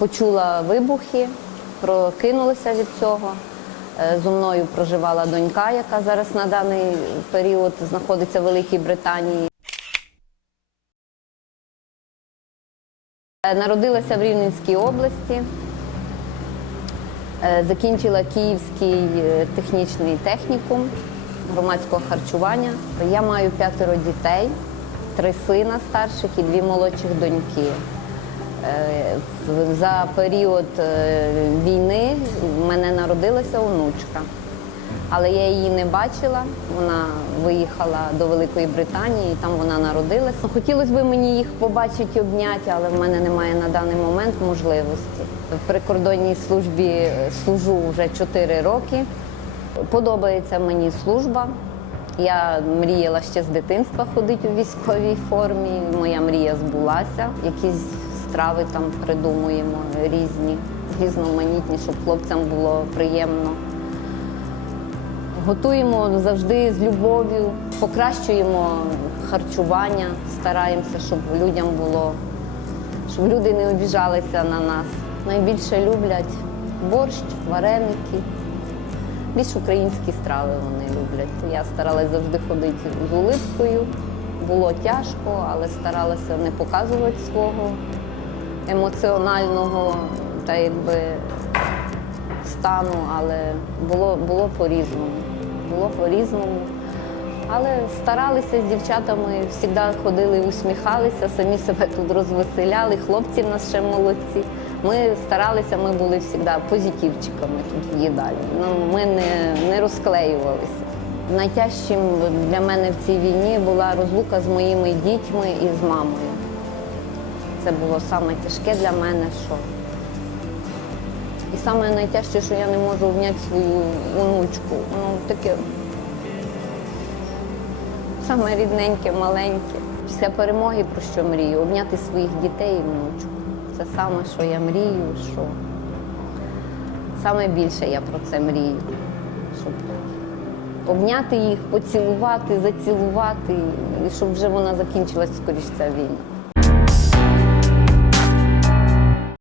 почула вибухи, прокинулася від цього. Е, Зо мною проживала донька, яка зараз на даний період знаходиться в Великій Британії. Е, Народилася в Рівненській області, Е, закінчила Київський технічний технікум громадського харчування. Я маю п'ятеро дітей, три сина старших і дві молодших доньки. Е, За період е, війни в мене народилася онучка, але я її не бачила. Вона виїхала до Великої Британії, там вона народилася. Хотілося б мені їх побачити обняти, але в мене немає на даний момент можливості. В прикордонній службі е, служу вже 4 роки. Подобається мені служба. Я мріяла ще з дитинства ходити у військовій формі. Моя мрія збулася. Якісь страви там придумуємо різні, різноманітні, щоб хлопцям було приємно. Готуємо завжди з любов'ю, покращуємо харчування, стараємося, щоб людям було, щоб люди не обіжалися на нас. Найбільше люблять борщ, вареники. Більш українські страви вони люблять. Я старалась завжди ходити з улипкою. Було тяжко, але старалася не показувати свого емоціонального та якби стану, але було, було по-різному. Було по-різному. Але старалися з дівчатами, завжди ходили, усміхалися, самі себе тут розвеселяли. Хлопці в нас ще молодці. Ми старалися, ми були завжди позитивчиками тут в їдалі. Ну, ми не, не розклеювалися. Найтяжчим для мене в цій війні була розлука з моїми дітьми і з мамою. Це було саме тяжке для мене, що і саме найтяжче, що я не можу обняти свою онучку. Воно таке саме рідненьке, маленьке. Після перемоги про що мрію? Обняти своїх дітей і внучку. Це саме, що я мрію, що саме більше я про це мрію. Щоб обняти їх, поцілувати, зацілувати, і щоб вже вона закінчилась скоріш ця війна.